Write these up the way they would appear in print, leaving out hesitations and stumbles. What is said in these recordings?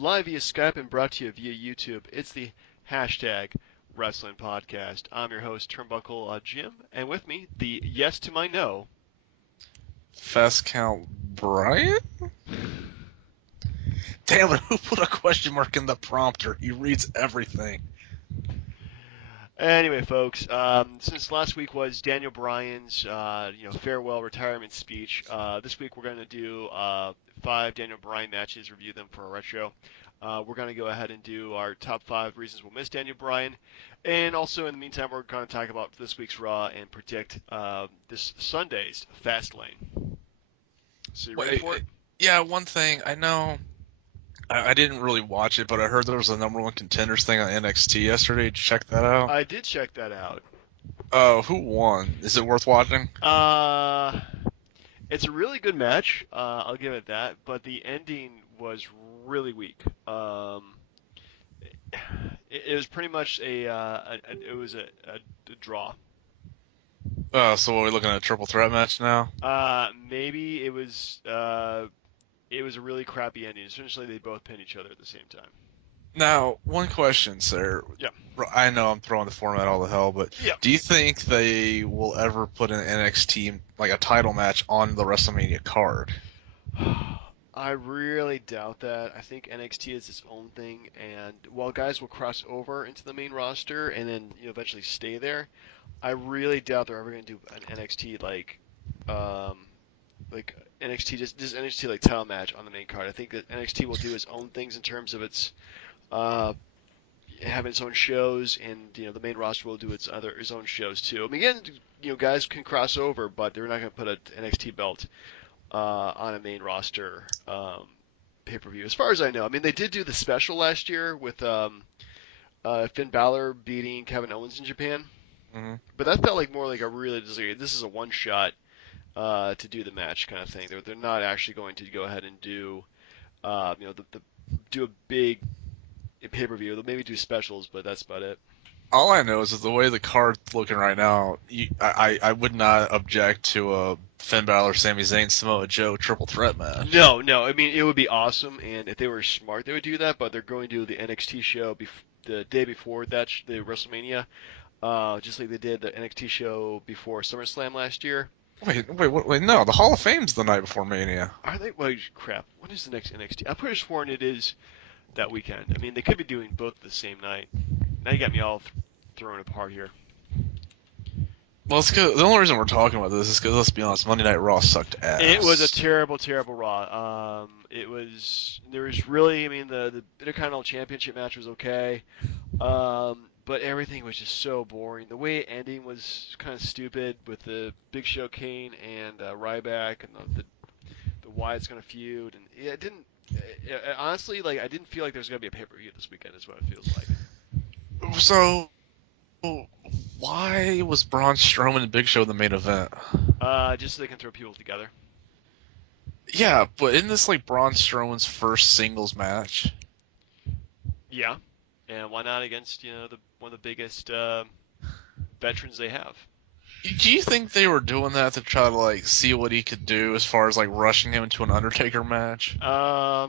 live via Skype and brought to you via YouTube. It's the hashtag Wrestling Podcast. I'm your host, Turnbuckle Jim, and with me, the yes to my no. Fast count Brian? Damn it, who put a question mark in the prompter? He reads everything. Anyway, folks, since last week was Daniel Bryan's farewell retirement speech, this week we're going to do 5 Daniel Bryan matches, review them for a retro. We're going to go ahead and do our top 5 reasons we'll miss Daniel Bryan, and also in the meantime we're going to talk about this week's Raw and predict this Sunday's Fastlane. So you ready for it? Yeah, one thing I know. I didn't really watch it, but I heard there was a number 1 contenders thing on NXT yesterday. Did you check that out? I did check that out. Who won? Is it worth watching? It's a really good match. I'll give it that, but the ending was really weak. It was pretty much a draw. So are we looking at a triple threat match now? Maybe it was. It was a really crappy ending. Essentially, they both pinned each other at the same time. Now, one question, sir. Yeah. I know I'm throwing the format all to hell, but yeah. Do you think they will ever put an NXT, like a title match, on the WrestleMania card? I really doubt that. I think NXT is its own thing, and while guys will cross over into the main roster and then eventually stay there, I really doubt they're ever going to do an NXT like NXT just NXT like title match on the main card. I think that NXT will do its own things in terms of its having its own shows, and the main roster will do its own shows too. I mean, again, guys can cross over, but they're not going to put an NXT belt on a main roster pay-per-view, as far as I know. I mean, they did do the special last year with Finn Balor beating Kevin Owens in Japan, but that felt like more like a really this is a one-shot to do the match kind of thing. They're not actually going to go ahead and do do a big pay-per-view. They'll maybe do specials, but that's about it. All I know is that the way the card's looking right now, I would not object to a Finn Balor, Sami Zayn, Samoa Joe triple threat match. No. I mean, it would be awesome, and if they were smart, they would do that. But they're going to do the NXT show the day before the WrestleMania, just like they did the NXT show before SummerSlam last year. Wait, no, the Hall of Fame's the night before Mania. Are they? Well, crap. When is the next NXT? I'm pretty sure it is that weekend. I mean, they could be doing both the same night. Now you got me all thrown apart here. Well, let's go. The only reason we're talking about this is because, let's be honest, Monday Night Raw sucked ass. It was a terrible, terrible Raw. There was really, I mean, the Intercontinental Championship match was okay. But everything was just so boring. The way it ending was kind of stupid with the Big Show, Kane, and Ryback, and the Wyatt's gonna feud, and it didn't. Honestly, like I didn't feel like there was gonna be a pay-per-view this weekend. Is what it feels like. So, why was Braun Strowman and Big Show the main event? Just so they can throw people together. Yeah, but isn't this like Braun Strowman's first singles match? Yeah. And why not against one of the biggest veterans they have? Do you think they were doing that to try to like see what he could do as far as like rushing him into an Undertaker match? I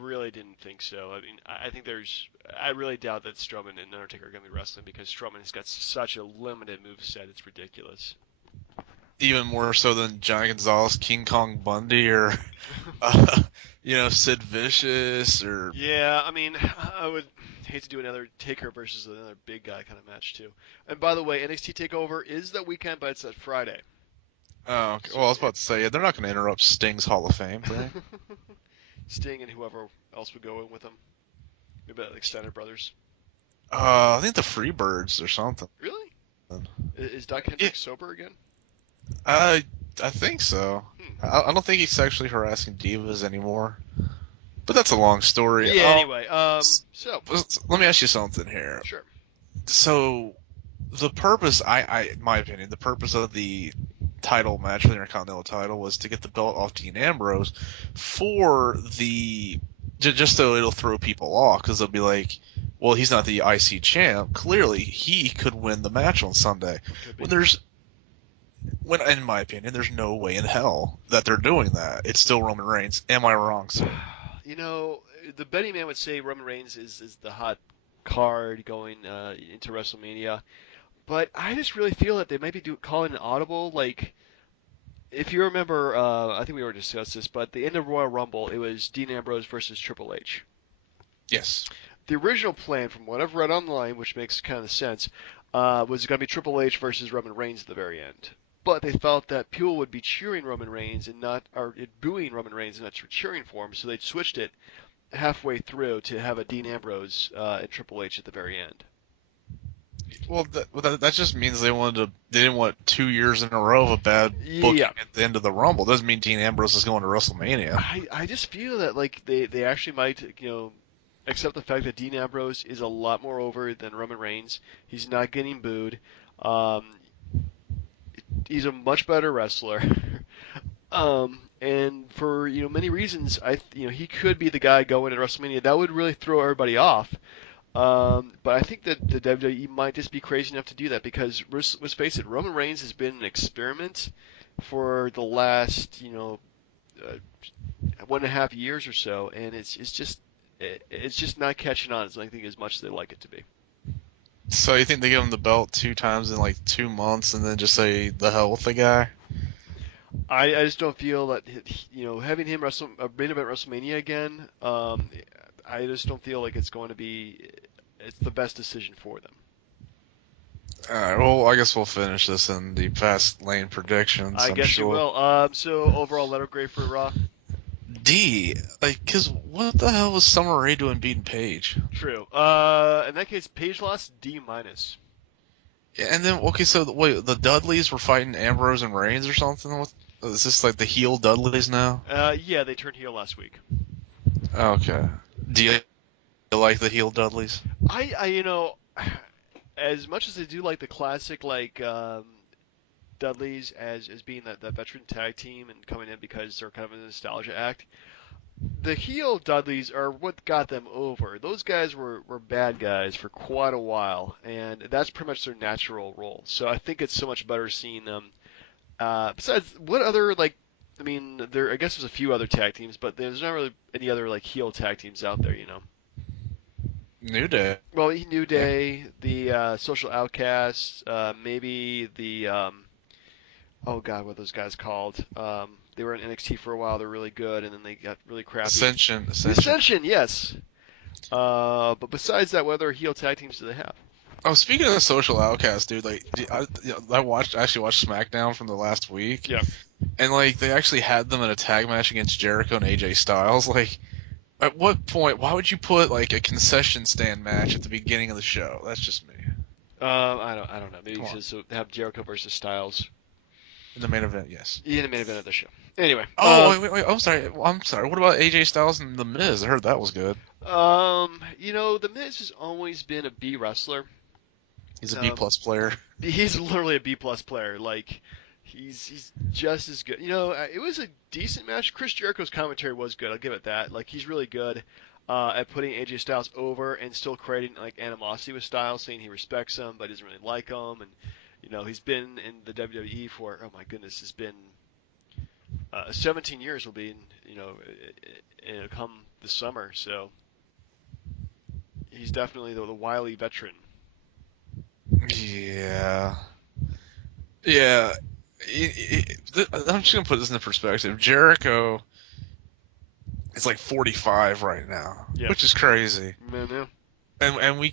really didn't think so. I mean, I really doubt that Strowman and Undertaker are going to be wrestling because Strowman has got such a limited moveset. It's ridiculous. Even more so than Johnny Gonzalez, King Kong Bundy, or Sid Vicious, or yeah. I mean, I would hate to do another Taker versus another big guy kind of match too. And by the way, NXT Takeover is that weekend, but it's that Friday. Oh, okay. Well, I was about to say they're not going to interrupt Sting's Hall of Fame thing. Sting and whoever else would go in with them. Maybe like Steiner Brothers. I think the Freebirds or something. Really? Is Doc Hendricks sober again? I think so. I don't think he's sexually harassing divas anymore. But that's a long story. Yeah, anyway. So let me ask you something here. Sure. So the purpose, in my opinion, the purpose of the title match for the Intercontinental title was to get the belt off Dean Ambrose just so it'll throw people off, because they'll be like, well, he's not the IC champ. Clearly, he could win the match on Sunday. When there's when, in my opinion, there's no way in hell that they're doing that. It's still Roman Reigns. Am I wrong, sir? You know, the betting man would say Roman Reigns is the hot card going into WrestleMania, but I just really feel that they might be calling an audible. Like, if you remember, I think we already discussed this, but the end of Royal Rumble, it was Dean Ambrose versus Triple H. Yes. The original plan, from what I've read online, which makes kind of sense, was going to be Triple H versus Roman Reigns at the very end. But they felt that people would be cheering Roman Reigns and not, or booing Roman Reigns and not cheering for him, so they switched it halfway through to have a Dean Ambrose and Triple H at the very end. Well, that just means they didn't want 2 years in a row of a bad booking Yeah. at the end of the Rumble. Doesn't mean Dean Ambrose is going to WrestleMania. I just feel that like they actually might accept the fact that Dean Ambrose is a lot more over than Roman Reigns. He's not getting booed. Um, he's a much better wrestler. And for many reasons, he could be the guy going at WrestleMania. That would really throw everybody off. But I think that the WWE might just be crazy enough to do that because let's face it, Roman Reigns has been an experiment for the last 1.5 years or so, and it's just not catching on. I think as much as they like it to be. So you think they give him the belt 2 times in like 2 months and then just say the hell with the guy? I just don't feel that having him wrestle a main event WrestleMania again. I just don't feel like it's the best decision for them. Alright, well, I guess we'll finish this in the Fastlane predictions. I I'm guess you sure. will. So overall letter grade for Raw. D, cause what the hell was Summer Rae doing beating Paige? True. In that case, Paige lost D minus. Yeah, and then okay, so wait, the Dudleys were fighting Ambrose and Reigns or something. Is this like the heel Dudleys now? Yeah, they turned heel last week. Okay. Do you like the heel Dudleys? I as much as I do like the classic Dudleys as being that veteran tag team and coming in because they're kind of a nostalgia act. The heel Dudleys are what got them over. Those guys were bad guys for quite a while, and that's pretty much their natural role. So I think it's so much better seeing them. Besides, what other I guess there's a few other tag teams, but there's not really any other heel tag teams out there, New Day. Well, New Day, the Social Outcasts, maybe the oh god, what are those guys called? They were in NXT for a while. They're really good, and then they got really crappy. Ascension, yes. But besides that, what other heel tag teams do they have? Oh, speaking of the Social Outcast, dude, I actually watched SmackDown from the last week. Yeah. And they actually had them in a tag match against Jericho and AJ Styles. At what point? Why would you put a concession stand match at the beginning of the show? That's just me. I don't know. Maybe just have Jericho versus Styles. In the main event, yes. In the main event of the show. Anyway. Oh, wait. I'm sorry. What about AJ Styles and The Miz? I heard that was good. The Miz has always been a B wrestler. He's a B+ player. He's literally a B+ player. He's just as good. It was a decent match. Chris Jericho's commentary was good. I'll give it that. He's really good at putting AJ Styles over and still creating animosity with Styles, saying he respects him but doesn't really like him. And he's been in the WWE for, oh my goodness, it's been 17 years will be come this summer. So he's definitely the wily veteran. Yeah. Yeah. I'm just going to put this into perspective. Jericho is 45 right now, which is crazy. Yeah. And we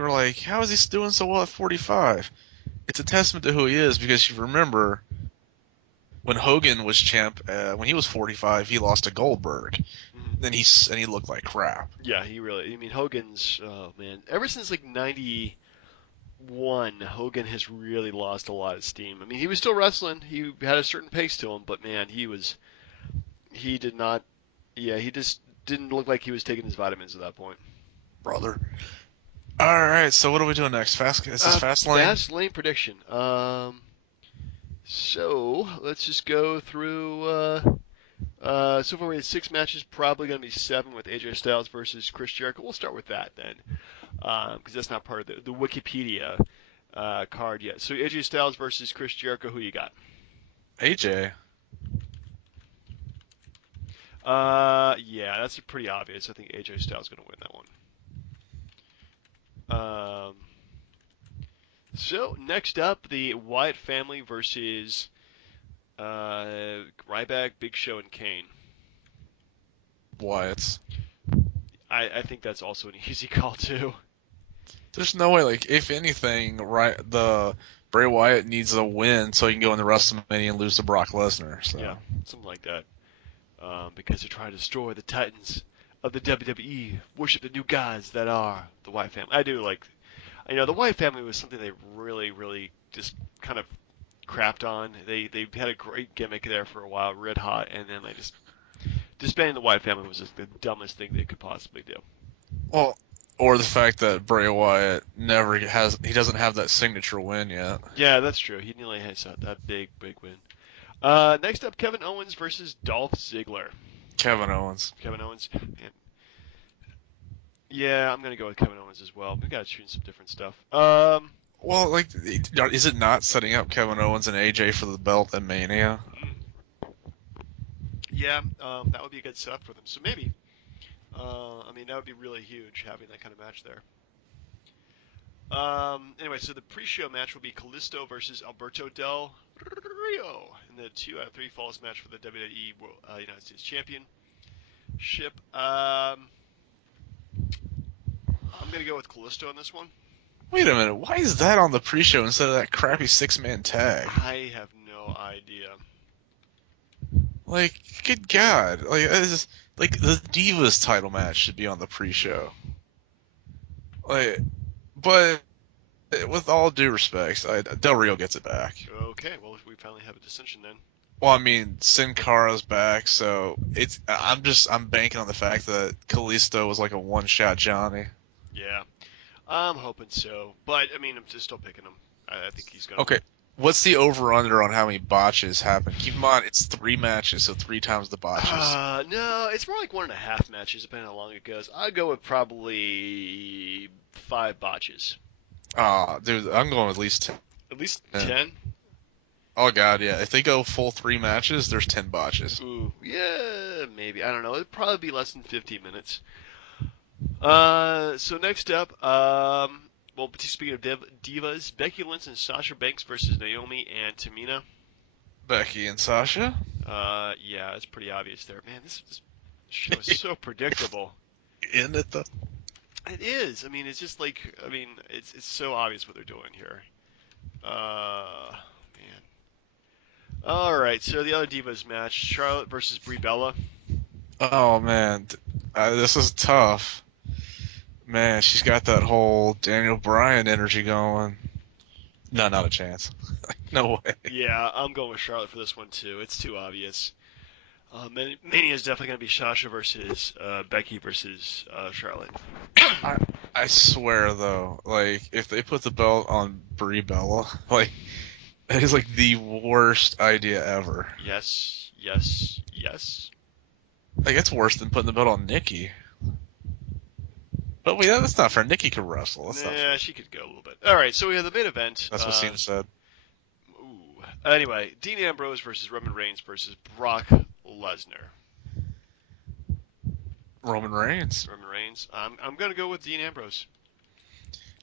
were like, how is he doing so well at 45? It's a testament to who he is because you remember when Hogan was champ, when he was 45, he lost to Goldberg. Mm-hmm. Then he looked like crap. Yeah, Hogan's, oh man, ever since 91, Hogan has really lost a lot of steam. He was still wrestling. He had a certain pace to him, but man, he just didn't look like he was taking his vitamins at that point. Brother. All right, so what are we doing next? Fastlane? Fastlane prediction. So let's just go through. So far we had 6 matches. Probably going to be 7 with AJ Styles versus Chris Jericho. We'll start with that then, because that's not part of the Wikipedia card yet. So AJ Styles versus Chris Jericho. Who you got? AJ. Yeah, that's pretty obvious. I think AJ Styles going to win that one. So next up, the Wyatt family versus Ryback, Big Show, and Kane. Wyatt's. I think that's also an easy call too. There's no way, like, if anything, right, the Bray Wyatt needs a win so he can go into WrestleMania and lose to Brock Lesnar. So. Yeah, something like that. Because they're trying to destroy the titans of the WWE, worship the new gods that are the Wyatt family. I do like, the Wyatt family was something they really, really just kind of crapped on. They had a great gimmick there for a while, red hot, and then they just disbanding the Wyatt family was just the dumbest thing they could possibly do. Well, or the fact that Bray Wyatt he doesn't have that signature win yet. Yeah, that's true. He nearly has that big win. Next up, Kevin Owens versus Dolph Ziggler. Kevin Owens. Kevin Owens. Yeah, I'm gonna go with Kevin Owens as well. We gotta choose some different stuff. Well, like, is it not setting up Kevin Owens and AJ for the belt at Mania? Yeah, that would be a good setup for them. So maybe. That would be really huge having that kind of match there. Anyway, so the pre-show match will be Callisto versus Alberto Del Rio in the 2 out of 3 falls match for the WWE United States Championship. I'm going to go with Callisto on this one. Wait a minute, why is that on the pre-show instead of that crappy 6-man tag? I have no idea. Like, good God. Like the Divas title match should be on the pre-show. Like, but with all due respect, Del Rio gets it back. Okay, well, we finally have a dissension then. Well, I mean, Sin Cara's back, so I'm banking on the fact that Callisto was like a one-shot Johnny. Yeah, I'm hoping so, but I'm just still picking him. I think he's gonna. Okay, what's the over/under on how many botches happen? Keep in mind, it's 3 matches, so 3 times the botches. No, it's more like 1.5 matches, depending on how long it goes. I'd go with probably 5 botches. Dude, I'm going with at least 10. At least 10? Oh god, yeah. If they go full 3 matches, there's 10 botches. Ooh, yeah, maybe. I don't know. It'd probably be less than 15 minutes. So next up, well, speaking of divas, Becky Lynch and Sasha Banks versus Naomi and Tamina. Becky and Sasha? Yeah, it's pretty obvious there. Man, this show is so predictable. Isn't it, though? It is. It's just like, it's so obvious what they're doing here. Man. All right, so the other Divas match, Charlotte versus Brie Bella. Oh, man. This is tough. Man, she's got that whole Daniel Bryan energy going. No, not a chance. No way. Yeah, I'm going with Charlotte for this one, too. It's too obvious. Mania is definitely going to be Sasha versus Becky versus Charlotte. I swear, though, like, if they put the belt on Brie Bella, like, that is, like, the worst idea ever. Yes. Like, it's worse than putting the belt on Nikki. But wait, that's not fair. Nikki could wrestle. Yeah, she could go a little bit. All right, so we have the main event. That's what Cena said. Anyway, Dean Ambrose versus Roman Reigns versus Brock Lesnar. Roman Reigns. I'm going to go with Dean Ambrose.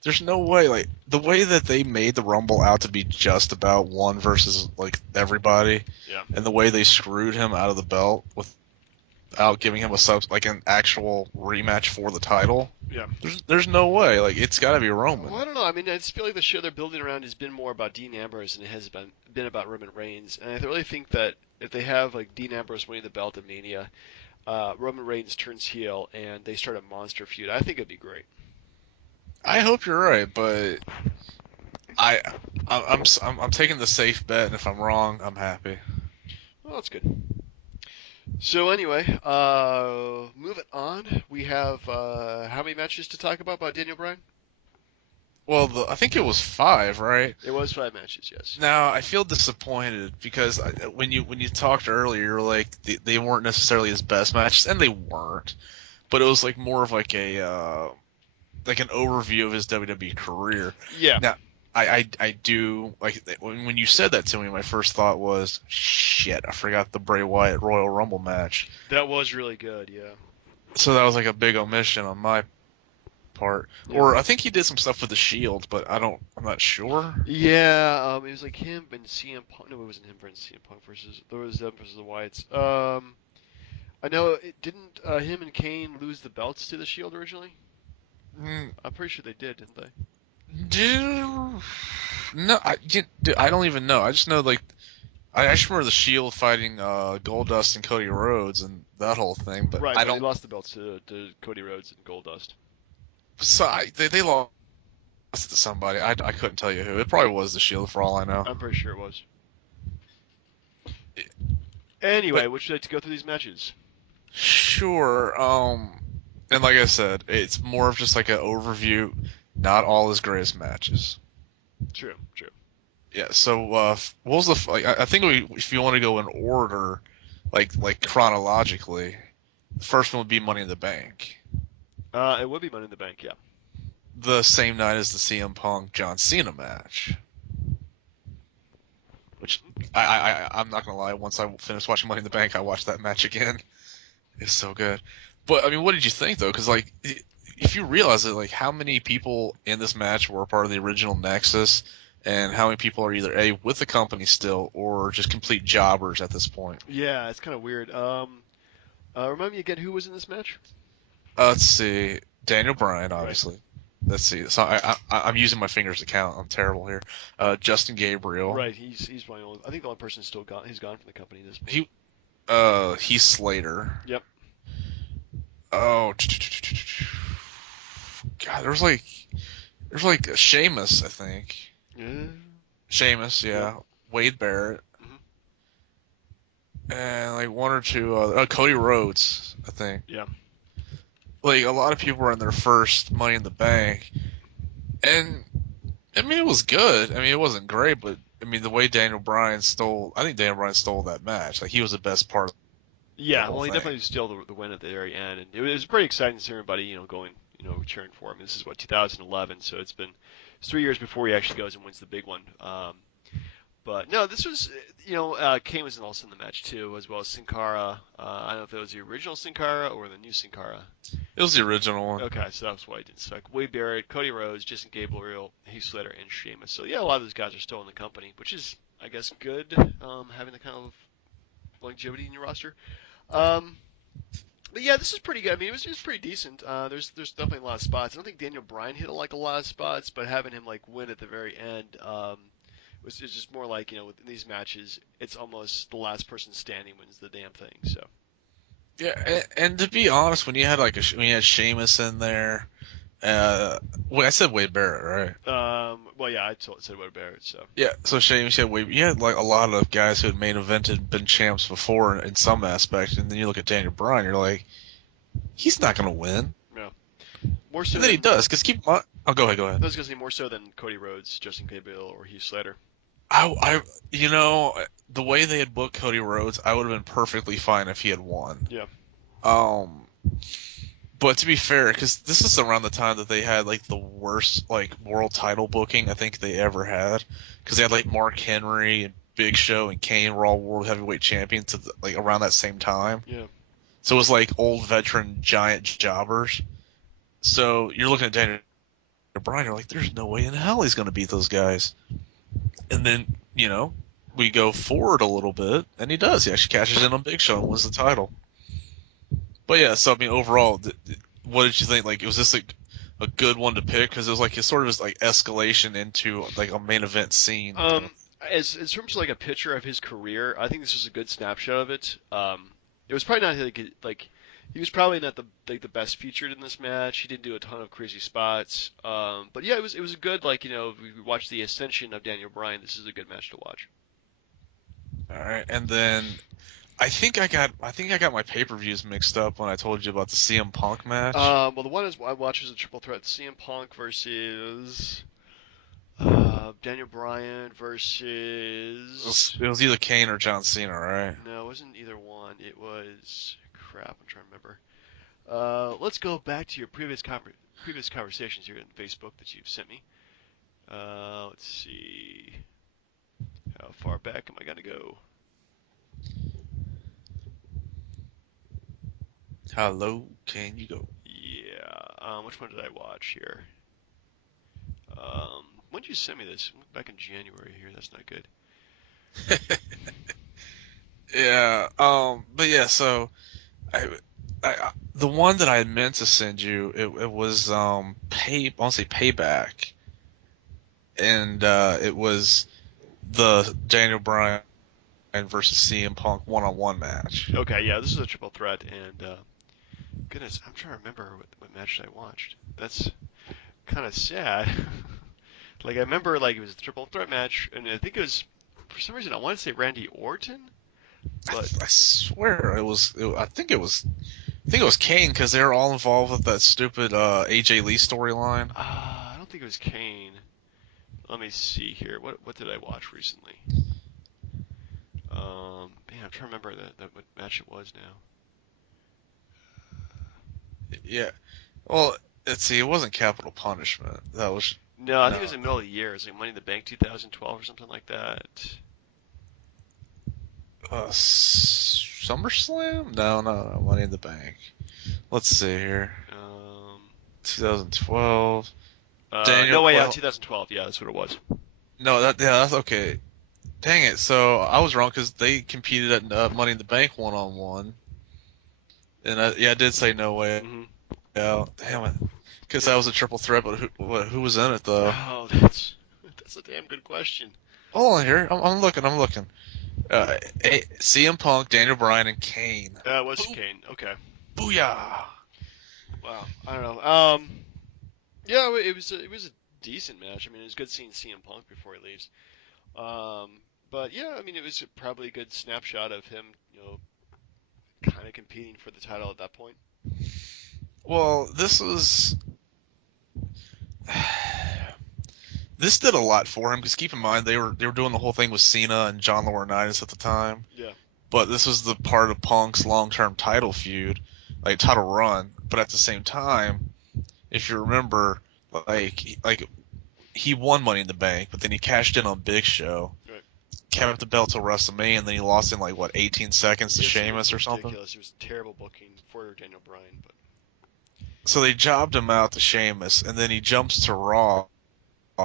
There's no way, like, the way that they made the Rumble out to be just about one versus, like, everybody, yeah, and the way they screwed him out of the belt without giving him an actual rematch for the title. Yeah. There's no way. Like, it's got to be Roman. Well, I don't know. I just feel like the show they're building around has been more about Dean Ambrose than it has been about Roman Reigns. And I really think that if they have, like, Dean Ambrose winning the belt at Mania, Roman Reigns turns heel, and they start a monster feud, I think it'd be great. I hope you're right, but I'm taking the safe bet, and if I'm wrong, I'm happy. Well, that's good. So anyway, moving on, we have how many matches to talk about Daniel Bryan? Well, I think it was 5, right? It was 5 matches, yes. Now, I feel disappointed because when you talked earlier, you were like they weren't necessarily his best matches, and they weren't. But it was like more of like a like an overview of his WWE career. Yeah. I do like when you said that to me. My first thought was, shit, I forgot the Bray Wyatt Royal Rumble match. That was really good, yeah. So that was like a big omission on my part. Yeah. Or I think he did some stuff with the Shield, but I'm not sure. Yeah, it was like him and CM Punk. No, it wasn't him versus CM Punk versus. There was them versus the Wyatts. I know it didn't. Him and Kane lose the belts to the Shield originally. Mm, I'm pretty sure they did, didn't they? dude, no, I don't even know. I just know like I just remember the Shield fighting Goldust and Cody Rhodes and that whole thing, but Right, I but they don't. lost the belts to Cody Rhodes and Goldust. So they lost it to somebody. I couldn't tell you who. It probably was the Shield for all I know. I'm pretty sure it was. But Anyway, would you like to go through these matches? sure. And like I said, it's more of just like an overview. Not all his greatest matches. True, true. Yeah. So what was the? Like, I think if you want to go in order, like chronologically, the first one would be Money in the Bank. It would be Money in the Bank, yeah. The same night as the CM Punk John Cena match. Which I'm not gonna lie. Once I finished watching Money in the Bank, I watched that match again. It's so good. But I mean, what did you think though? Because like, if you realize it, like how many people in this match were part of the original Nexus, and how many people are either A, with the company still or just complete jobbers at this point. Yeah, it's kind of weird. Remind me again who was in this match? Let's see. Daniel Bryan, Right. obviously. Let's see. So I'm using my fingers to count. I'm terrible here. Justin Gabriel. Right, he's my only. I think the only person still gone. He's gone from the company at this point. Heath Slater. Yep. Oh, God, there's like a Sheamus, I think. Yeah. Sheamus, yeah. Yep. Wade Barrett, Mhm. and like one or two other. Cody Rhodes, I think. Yeah. Like a lot of people were in their first Money in the Bank, and I mean it was good. I mean it wasn't great, but I mean the way Daniel Bryan stole, I think Daniel Bryan stole that match. Like he was the best part of the Yeah. whole Well, he thing. definitely stole the win at the very end, and it was pretty exciting to see everybody, going, cheering for him. This is what 2011, so it's 3 years before he actually goes and wins the big one. But no, this was, Kane was also in the match too, as well as Sin Cara. I don't know if it was the original Sin Cara or the new Sin Cara. It was the original one. Okay, so that's why I didn't select Wade Barrett, Cody Rhodes, Jason Gabriel, Heath Slater, and Sheamus. So yeah, a lot of those guys are still in the company, which is, I guess, good, having the kind of longevity in your roster. Um, but yeah, this is pretty good. I mean, it was pretty decent. There's definitely a lot of spots. I don't think Daniel Bryan hit like a lot of spots, but having him like win at the very end, it's just more like, within these matches, it's almost the last person standing wins the damn thing. So Yeah, and to be honest, when you had when you had Sheamus in there, I said Wade Barrett, right? well, yeah, said Wade Barrett. So Yeah, so Sheamus had Wade. You had like a lot of guys who had main evented, been champs before in some aspect, and then you look at Daniel Bryan, you're like, he's not gonna win, yeah, more so and then he than does. Because keep in mind, oh, go ahead, go I ahead. was gonna say more so than Cody Rhodes, Justin Gabriel, or Heath Slater. I, you know, the way they had booked Cody Rhodes, I would have been perfectly fine if he had won. Yeah, Um, But to be fair, because this is around the time that they had like the worst like world title booking I think they ever had, because they had like Mark Henry and Big Show and Kane were all world heavyweight champions like around that same time. yeah, So it was like old veteran giant jobbers. So you're looking at Daniel Bryan, you're like, there's no way in hell he's going to beat those guys. And then we go forward a little bit, and he does. He actually cashes in on Big Show and wins the title. But yeah, so I mean, overall, what did you think? Like, was this like a good one to pick? Because it was like it sort of was like escalation into like a main event scene. as in terms of like a picture of his career, I think this was a good snapshot of it. It was probably not like he was probably not the best featured in this match. He didn't do a ton of crazy spots. But yeah, it was a good, like, if we watched the ascension of Daniel Bryan, this is a good match to watch. All right, and then I think I got my pay-per-views mixed up when I told you about the CM Punk match. Well, the one I watched was a triple threat: CM Punk versus Daniel Bryan versus. It was either Kane or John Cena, right? No, it wasn't either one. It was crap. I'm trying to remember. Let's go back to your previous conversations here on Facebook that you've sent me. Let's see. How far back am I gonna go? How low can you go? Yeah. Which one did I watch here? When did you send me this? Back in January here. That's not good. Yeah. But yeah. So the one that I meant to send you, it was I want to say Payback, and it was the Daniel Bryan versus CM Punk one-on-one match. Okay, yeah, this is a triple threat, and goodness, I'm trying to remember what match I watched. That's kind of sad. Like I remember, like it was a triple threat match, and I think it was for some reason I want to say Randy Orton, but I swear it was. I think it was Kane because they were all involved with that stupid AJ Lee storyline. I don't think it was Kane. Let me see here. What did I watch recently? Man, I'm trying to remember what match it was now. Yeah. Well, let's see. It wasn't Capital Punishment. That was No, I think it no. was in the middle of the year. It was like Money in the Bank 2012 or something like that. SummerSlam? No. Money in the Bank. Let's see here. 2012. No way out, Well, 2012. Yeah, that's what it was. no, that's okay. Dang it. So I was wrong because they competed at Money in the Bank one-on-one. And I did say no way Hmm. out. Damn it. Because that was a triple threat, but who was in it though? Oh, that's a damn good question. Hold on here. I'm looking. CM Punk, Daniel Bryan, and Kane. It was Kane. Okay. Booyah! Wow. I don't know. Yeah, it was a decent match. I mean, it was good seeing CM Punk before he leaves. But yeah, I mean, it was probably a good snapshot of him, kind of competing for the title at that point. Well, this did a lot for him because keep in mind they were doing the whole thing with Cena and John Laurinaitis at the time. Yeah. But this was the part of Punk's long-term title feud, like title run. But at the same time, if you remember, like he won Money in the Bank, but then he cashed in on Big Show, Right. kept the belt till WrestleMania, and then he lost in like what 18 seconds to Yes, it Sheamus was or something. ridiculous. It was terrible booking for Daniel Bryan, but So they jobbed him out to Sheamus, and then he jumps to Raw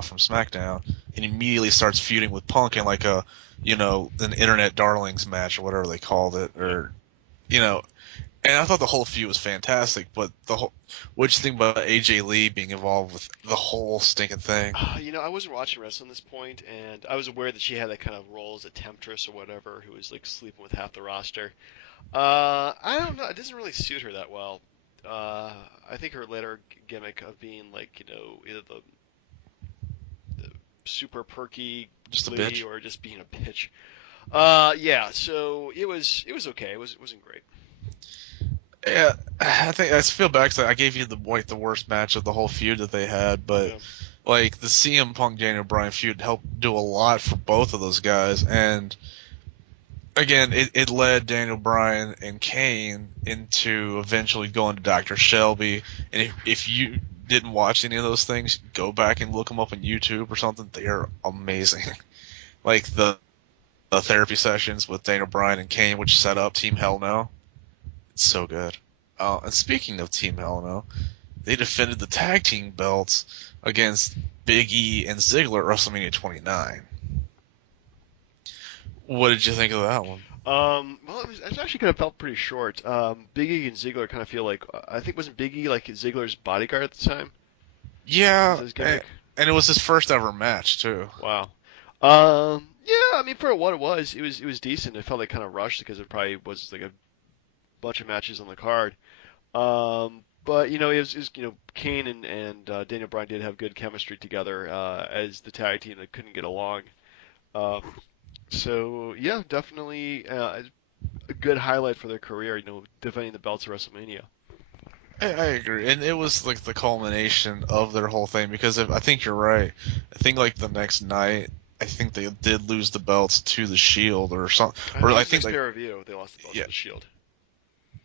from SmackDown and immediately starts feuding with Punk in like an Internet Darlings match or whatever they called it, or and I thought the whole feud was fantastic, but what'd you think about AJ Lee being involved with the whole stinking thing? I wasn't watching wrestling at this point, and I was aware that she had that kind of role as a temptress or whatever, who was like sleeping with half the roster. I don't know. It doesn't really suit her that well. I think her later gimmick of being like, either the super perky Just a lady bitch. or just being a bitch. Yeah. So it was okay. It wasn't great. Yeah, I think I feel bad because I gave you the worst match of the whole feud that they had, but Yeah. like the CM Punk Daniel Bryan feud helped do a lot for both of those guys, and again, it led Daniel Bryan and Kane into eventually going to Dr. Shelby. And if you didn't watch any of those things, go back and look them up on YouTube or something. They are amazing. Like the therapy sessions with Daniel Bryan and Kane, which set up Team Hell No. It's so good. And speaking of Team Hell No, they defended the tag team belts against Big E and Ziggler at WrestleMania 29. What did you think of that one? Well, it actually kind of felt pretty short. Big E and Ziggler kind of feel like I think wasn't Big E like Ziggler's bodyguard at the time? Was Yeah, his gimmick? and it was his first ever match too. Wow. Yeah, I mean for what it was decent. It felt like kind of rushed because it probably was like a bunch of matches on the card. But it was Kane and Daniel Bryan did have good chemistry together as the tag team that couldn't get along. Um, so yeah, definitely a good highlight for their career. Defending the belts at WrestleMania. I agree, and it was like the culmination of their whole thing because I think you're right. I think like the next night, I think they did lose the belts to the Shield or something, or I think next like pay-per-view they lost the belts yeah, to the Shield.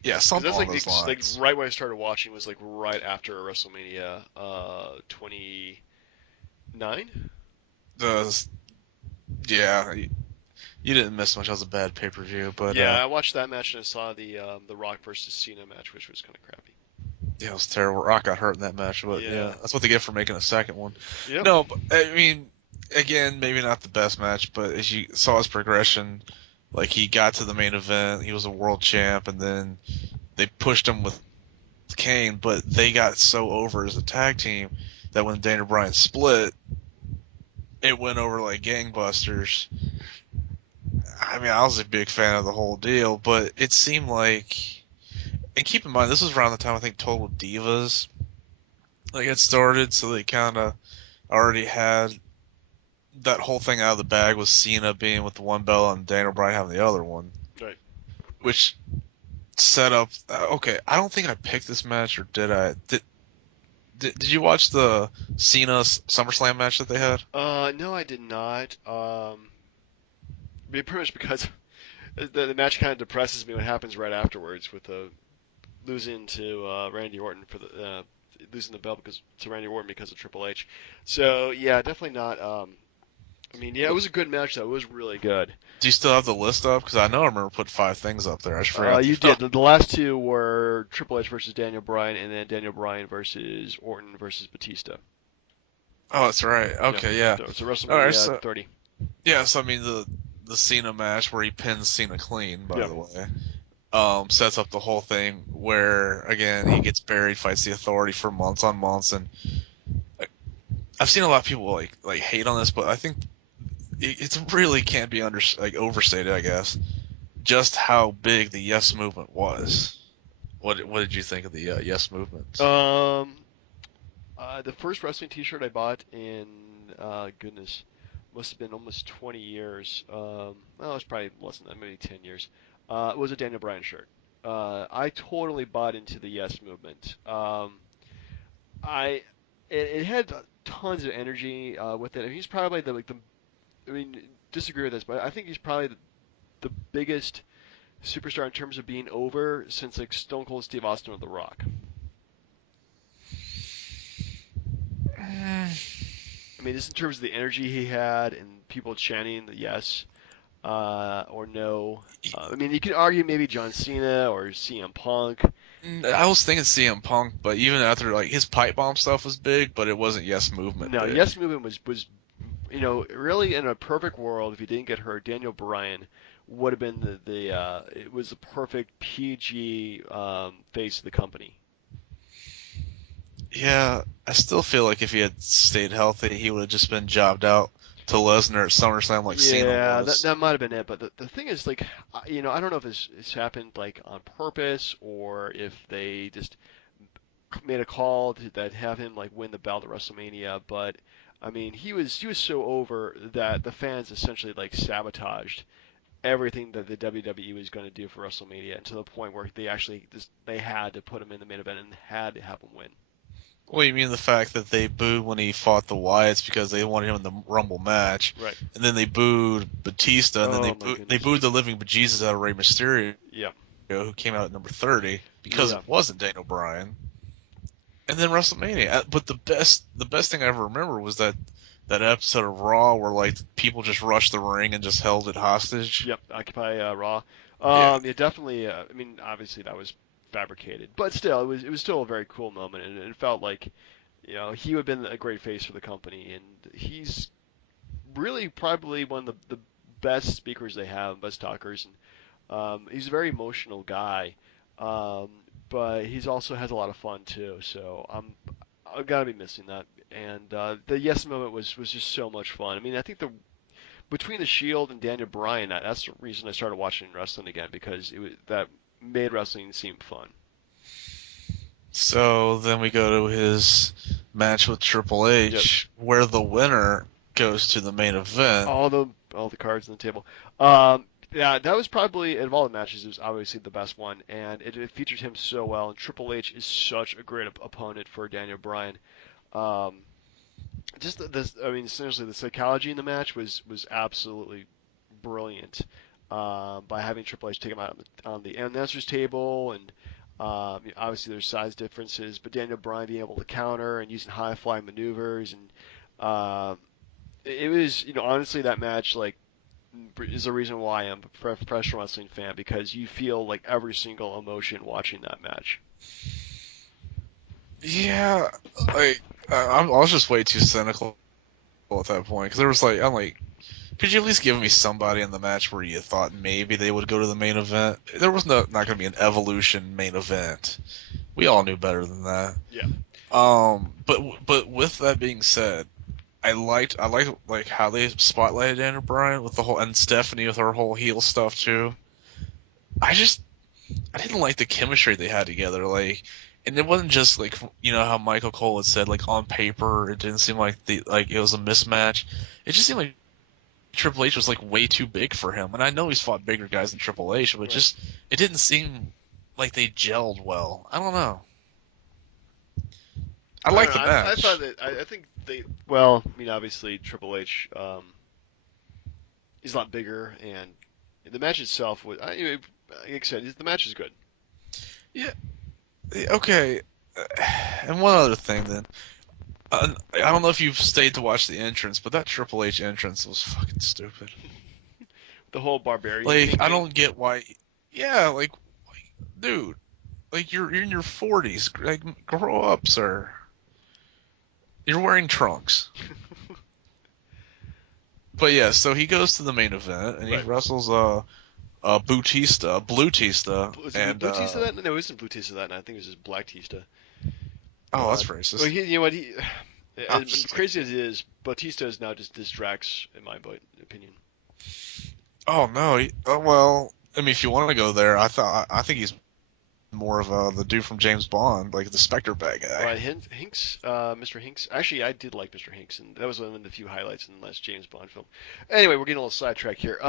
yeah, Because something that's along like those like lines. right when I started watching was like right after WrestleMania 20. 9? The yeah, you didn't miss much. That was a bad pay-per-view, but Yeah, I watched that match and I saw the Rock versus Cena match, which was kind of crappy. yeah, it was terrible. Rock got hurt in that match, but Yeah. yeah, that's what they get for making a second one. Yep. No, but, I mean, again, maybe not the best match, but as you saw his progression, like he got to the main event, he was a world champ, and then they pushed him with Kane, but they got so over as a tag team that when Daniel Bryan split, it went over like gangbusters. I mean, I was a big fan of the whole deal, but it seemed like, and keep in mind, this was around the time I think Total Divas like had started, so they kind of already had that whole thing out of the bag with Cena being with the one belt and Daniel Bryan having the other one, Right. which set up. Okay, I don't think I picked this match, or did I? Did you watch the Cena SummerSlam match that they had? No, I did not. Pretty much because the match kind of depresses me what happens right afterwards with losing to Randy Orton for the losing the belt because to Randy Orton because of Triple H. So yeah, definitely not. I mean, yeah, it was a good match though. It was really good. Do you still have the list up? Because I know I remember put 5 things up there. I just forgot. You did. The last two were Triple H versus Daniel Bryan, and then Daniel Bryan versus Orton versus Batista. Oh, that's right. Okay, yeah. So All right, WrestleMania so 30. yeah, so I mean the Cena match where he pins Cena clean, by Yeah. the way, sets up the whole thing where again he gets buried, fights the Authority for months on months, and I've seen a lot of people like hate on this, but I think it really can't be overstated, I guess, just how big the Yes Movement was. What did you think of the Yes Movement? The first wrestling T-shirt I bought in goodness, must have been almost 20 years. Well, it's probably less than that, maybe 10 years. It was a Daniel Bryan shirt. I totally bought into the Yes Movement. I it had tons of energy with it. I mean, he's probably the I mean, disagree with this, but I think he's probably the biggest superstar in terms of being over since like Stone Cold Steve Austin or The Rock. I mean, just in terms of the energy he had and people chanting the yes or no. I mean, you could argue maybe John Cena or CM Punk. I was thinking CM Punk, but even after like his pipe bomb stuff was big, but it wasn't Yes Movement No, big. Yes Movement was really in a perfect world if he didn't get hurt, Daniel Bryan would have been the it was the perfect PG face of the company. Yeah, I still feel like if he had stayed healthy, he would have just been jobbed out to Lesnar at SummerSlam like Cena Yeah, was. that might have been it. But the thing is, like, I don't know if it's happened like on purpose or if they just made a call that have him like win the belt at WrestleMania. But I mean, he was so over that the fans essentially like sabotaged everything that the WWE was going to do for WrestleMania, and to the point where they actually they had to put him in the main event and had to have him win. Well, you mean the fact that they booed when he fought the Wyatts because they wanted him in the Rumble match, Right. and then they booed Batista, and then Oh my they goodness. booed the living bejesus out of Rey Mysterio, Yeah. who came out at number 30 because Yeah. it wasn't Daniel Bryan. And then WrestleMania. But the best thing I ever remember was that episode of Raw where like people just rushed the ring and just held it hostage. Yep. Occupy Raw. Yeah. Yeah, definitely. I mean, obviously that was fabricated, but still, it was still a very cool moment, and it felt like he would have been a great face for the company, and he's really probably one of the best speakers they have, best talkers, and he's a very emotional guy, um, but he's also has a lot of fun too. So I've got to be missing that. And the Yes moment was just so much fun. I mean, I think the between the Shield and Daniel Bryan, that's the reason I started watching wrestling again because that made wrestling seem fun. So then we go to his match with Triple Yep. H, where the winner goes to the main event. All the cards on the table. Yeah, that was probably of all the matches, it was obviously the best one, and it featured him so well. And Triple H is such a great opponent for Daniel Bryan. Um, just this, I mean, essentially the psychology in the match was absolutely brilliant. By having Triple H take him out on the announcer's table, and obviously there's size differences, but Daniel Bryan being able to counter and using high flying maneuvers, and Uh, it was, honestly, that match like is the reason why I'm a professional wrestling fan because you feel like every single emotion watching that match. Yeah, like I was just way too cynical at that point because there was like I'm like, could you at least give me somebody in the match where you thought maybe they would go to the main event? There was not going to be an Evolution main event. We all knew better than that. Yeah. But with that being said, I liked like how they spotlighted Daniel Bryan with the whole and Stephanie with her whole heel stuff too. I just I didn't like the chemistry they had together. Like, and it wasn't just like how Michael Cole had said like on paper it didn't seem like it was a mismatch. It just seemed like Triple H was like way too big for him. And I know he's fought bigger guys than Triple H, but Right. it didn't seem like they gelled well. I don't know. I I don't like know. the I thought match. that I think they well, obviously Triple H is a lot bigger, and the match itself was, like I said, the match is good. Yeah. Okay. And one other thing then. I don't know if you've stayed to watch the entrance, but that Triple H entrance was fucking stupid. The whole barbarian Like, king I thing. don't get why. Yeah, dude, like you're in your 40s. Like, grow up, sir. You're wearing trunks. But yeah, so he goes to the main event and he Right. wrestles Blue Tista, Was it and Blue Tista that night? No, it wasn't Blue Tista that night. I think it was just Black Tista. oh, that's But well, racist. you know what? I'm As just crazy as it is, Batista is now just Drax, in my opinion. oh no, oh well. I mean, if you want to go there, I think he's more of the dude from James Bond, like the Spectre bad guy. Right, Hinks, Mr. Hinks. Actually, I did like Mr. Hinks, and that was one of the few highlights in the last James Bond film. Anyway, we're getting a little sidetracked here.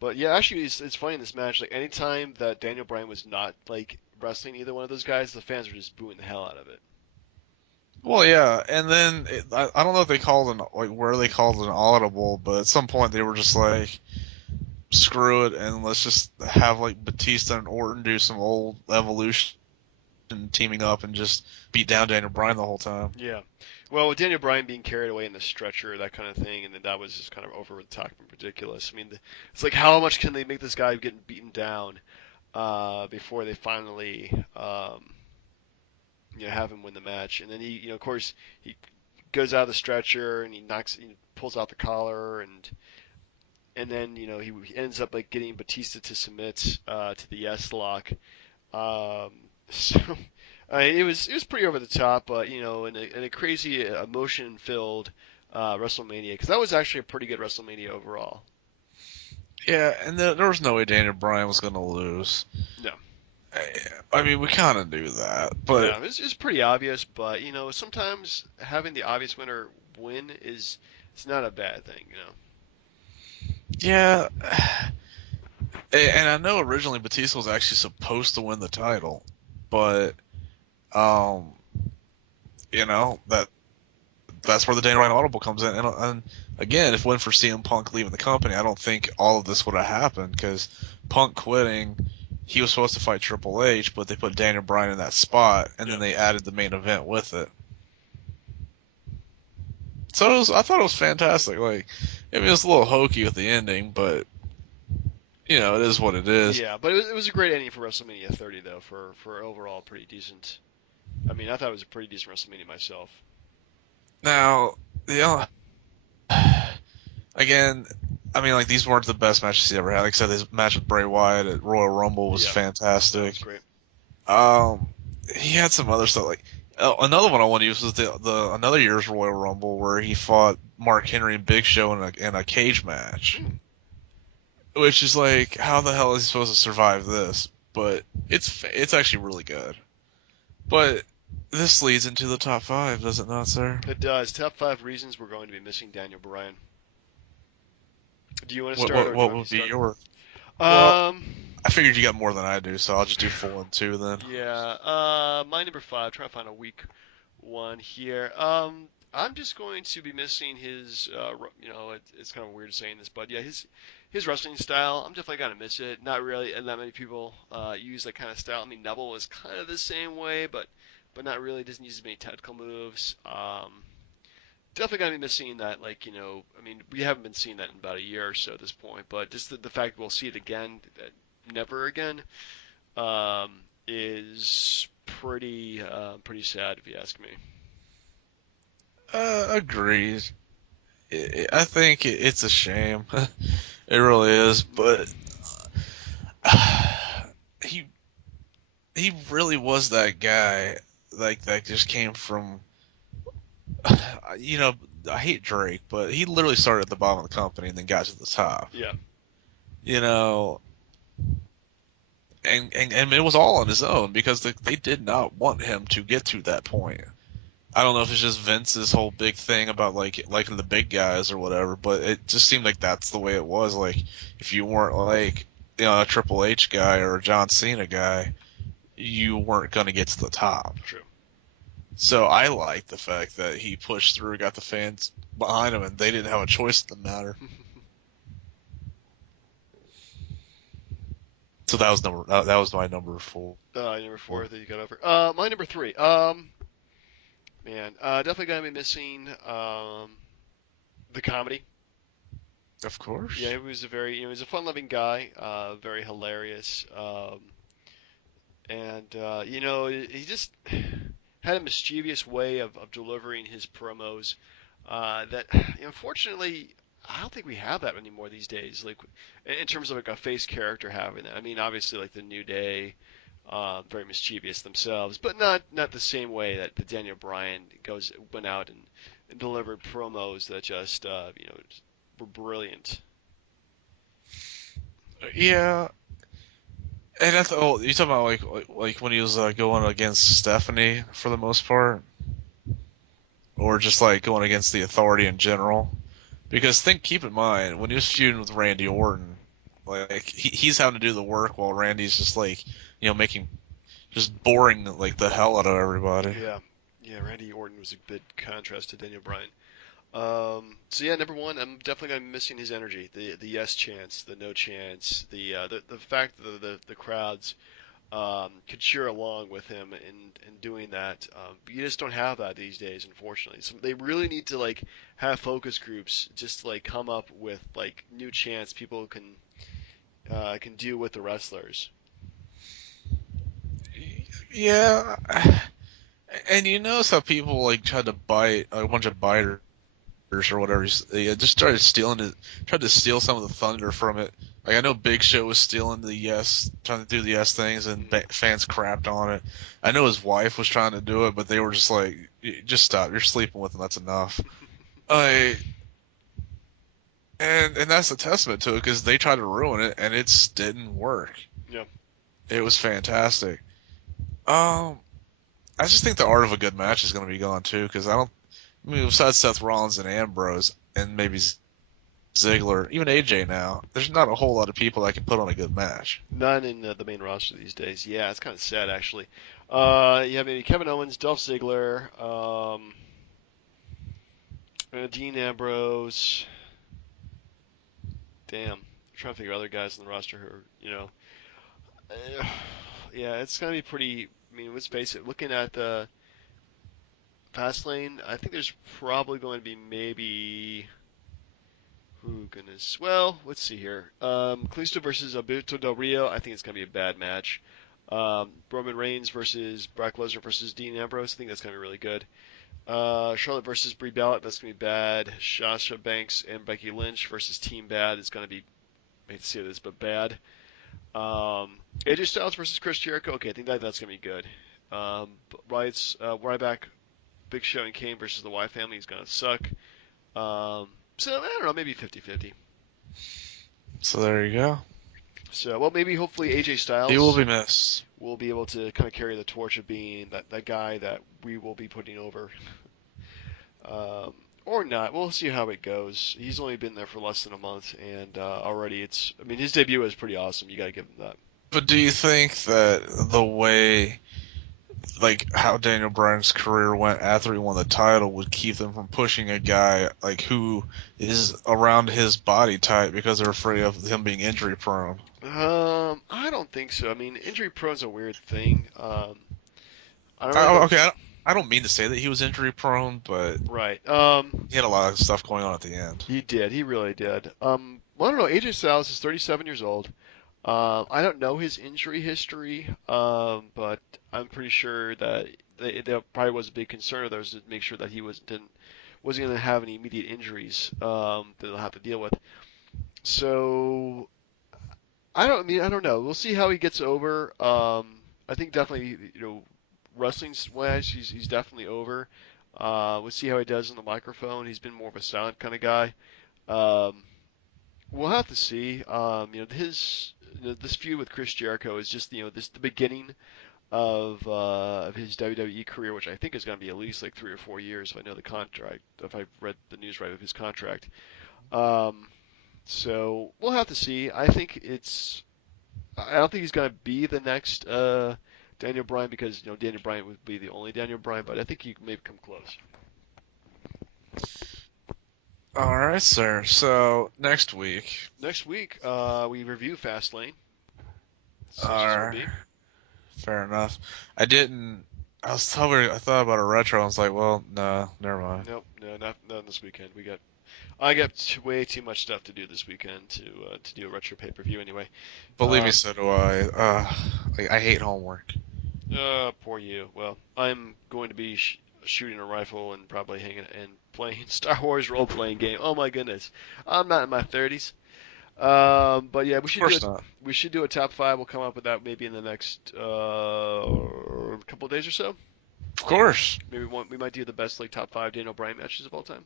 But yeah, actually, it's funny in this match. Like anytime that Daniel Bryan was not like wrestling either one of those guys, the fans were just booing the hell out of it. Well, yeah, and then I don't know if they called where they called an audible, but at some point they were just like, screw it, and let's just have like Batista and Orton do some old Evolution teaming up and just beat down Daniel Bryan the whole time. Yeah. Well, with Daniel Bryan being carried away in the stretcher, that kind of thing, and then that was just kind of over the top and ridiculous. I mean, it's like how much can they make this guy getting beaten down before they finally, have him win the match? And then he, of course, he goes out of the stretcher and he pulls out the collar, and then he ends up like getting Batista to submit to the yes lock. So it was pretty over the top, but in a crazy emotion filled WrestleMania because that was actually a pretty good WrestleMania overall. Yeah, and there was no way Daniel Bryan was going to lose. No, I mean, we kind of knew that, but yeah, it's pretty obvious, but sometimes having the obvious winner win it's not a bad thing. yeah, and I know originally Batista was actually supposed to win the title, but um, that's where the Daniel Bryan audible comes in. And again, if it wasn't for CM Punk leaving the company, I don't think all of this would have happened because Punk quitting, he was supposed to fight Triple H, but they put Daniel Bryan in that spot, and then Yeah. they added the main event with it. So I thought it was fantastic. Like, I mean, it was a little hokey with the ending, but it is what it is. Yeah, but it was a great ending for WrestleMania 30 though for overall pretty decent. I mean, I thought it was a pretty decent WrestleMania myself. Now, again, I mean, like these weren't the best matches he ever had. Like I said, this match with Bray Wyatt at Royal Rumble was Yeah, that fantastic. was great. Um, he had some other stuff like another one I want to use was the another year's Royal Rumble where he fought Mark Henry and Big Show in a cage match, Hmm. which is like how the hell is he supposed to survive this? But it's actually really good. But this leads into the top five, does it not, sir? It does. Top five reasons we're going to be missing Daniel Bryan. Do you want to What start what or do you what want me would to be start? your? Well, Um, I figured you got more than I do, so I'll just do 4 and 2 then. yeah. My number five. Trying to find a weak one here. I'm just going to be missing his. It's kind of weird saying this, but yeah, his wrestling style. I'm definitely gonna miss it. Not really, and not many people use that kind of style. I mean, Neville was kind of the same way, but not really. Doesn't use as many technical moves. definitely gonna be missing that. Like, I mean, we haven't been seeing that in about a year or so at this point. But just the fact we'll see it again, never again, is pretty sad if you ask me. Agreed. I think it's a shame. It really is, but he he really was that guy, like that just came from, you know, I hate Drake, but he literally started at the bottom of the company and then got to the top. Yeah. You know, and it was all on his own because they did not want him to get to that point. I don't know if it's just Vince's whole big thing about liking the big guys or whatever, but it just seemed like that's the way it was. Like if you weren't like a Triple H guy or a John Cena guy, you weren't gonna get to the top. True. So I like the fact that he pushed through, got the fans behind him, and they didn't have a choice in the matter. So that was my number 4. Number 4 that you got over. My number 3. Man, definitely gonna be missing the comedy. Of course. Yeah, he was he was a fun-loving guy, very hilarious, and he just had a mischievous way of delivering his promos that, unfortunately, I don't think we have that anymore these days. Like in terms of like a face character having that. I mean, obviously, like the New Day. Very mischievous themselves, but not the same way that the Daniel Bryan went out and delivered promos that just were brilliant. Yeah, and I thought you talking about like when he was going against Stephanie for the most part, or just like going against the Authority in general. Because keep in mind when he was feuding with Randy Orton, like he's having to do the work while Randy's just like making just boring like the hell out of everybody. Yeah, Randy Orton was a big contrast to Daniel Bryan. So yeah, number 1, I'm definitely gonna be missing his energy, the yes chance, the no chance, the fact that the crowds could cheer along with him in doing that. But you just don't have that these days, unfortunately. So they really need to like have focus groups, just like come up with like new chants people can do with the wrestlers. Yeah, and you notice how people like tried to bite a bunch of biters or whatever. They just tried to steal some of the thunder from it. Like I know Big Show was stealing trying to do the yes things, and fans crapped on it. I know his wife was trying to do it, but they were just like, "Just stop! You're sleeping with him. That's enough." And that's a testament to it because they tried to ruin it, and it didn't work. Yeah. It was fantastic. I just think the art of a good match is going to be gone too, because I mean, besides Seth Rollins and Ambrose and maybe Ziggler, even AJ now, there's not a whole lot of people that can put on a good match. None in the main roster these days. Yeah, it's kind of sad actually. You have maybe Kevin Owens, Dolph Ziggler, Dean Ambrose. Damn, I'm trying to figure out other guys on the roster who are, yeah, it's gonna be pretty. I mean, let's face it. Looking at the Fastlane, I think there's probably going to be maybe. Oh goodness. Well, let's see here. Callisto versus Alberto Del Rio. I think it's gonna be a bad match. Roman Reigns versus Brock Lesnar versus Dean Ambrose. I think that's gonna be really good. Charlotte versus Brie Bella. That's gonna be bad. Sasha Banks and Becky Lynch versus Team Bad. It's gonna be. I hate to say this, but bad. AJ Styles versus Chris Jericho. Okay, I think that's gonna be good. Ryback, Big Show, and Kane versus the Wyatt Family is gonna suck. So I don't know, maybe 50-50. So there you go. So well, maybe hopefully AJ Styles. He will be missed. Will be able to kind of carry the torch of being that guy that we will be putting over. Or not. We'll see how it goes. He's only been there for less than a month, and already I mean, his debut was pretty awesome. You got to give him that. But do you think that the way, like how Daniel Bryan's career went after he won the title, would keep them from pushing a guy like who is around his body type because they're afraid of him being injury prone? I don't think so. I mean, injury prone is a weird thing. I don't Oh, know. okay, I don't mean to say that he was injury prone, but Right. he had a lot of stuff going on at the end. He did. He really did. Well, I don't know. AJ Styles is 37 years old. I don't know his injury history, but I'm pretty sure that there probably was a big concern of theirs to make sure that he wasn't going to have any immediate injuries that they'll have to deal with. So I don't know. We'll see how he gets over. I think definitely, wrestling wise, he's definitely over. We'll see how he does on the microphone. He's been more of a silent kind of guy. Um, we'll have to see. This feud with Chris Jericho is just the beginning of his WWE career, which I think is going to be at least like 3 or 4 years if I know the contract, if I've read the news right of his contract. Um, so we'll have to see. I don't think he's going to be the next Daniel Bryan because Daniel Bryan would be the only Daniel Bryan, but I think he may come close. All right, sir. So next week. Next week, we review Fastlane. All right. Fair enough. I thought about a retro. I was like, well, no, never mind. Nope, no, not this weekend. I got way too much stuff to do this weekend to do a retro pay-per-view anyway. Believe me, so do I. I hate homework. Poor you. Well, I'm going to be shooting a rifle and probably hanging and playing Star Wars role-playing game. Oh my goodness, I'm not in my 30s. But yeah, we should do a top 5. We'll come up with that maybe in the next couple of days or so. Of course. Maybe we might do the best top 5 Daniel Bryan matches of all time.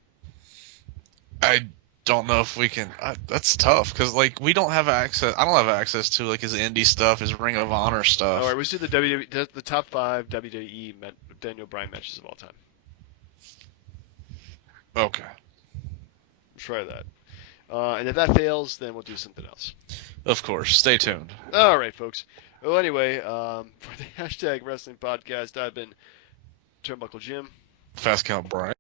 I don't know if we can. That's tough because we don't have access. I don't have access to his indie stuff, his Ring of Honor stuff. All right, let's do the top 5 WWE Daniel Bryan matches of all time. Okay. Try that. And if that fails, then we'll do something else. Of course. Stay tuned. All right, folks. Well, anyway, for the #Wrestling Podcast, I've been Turnbuckle Jim. Fast Count Brian.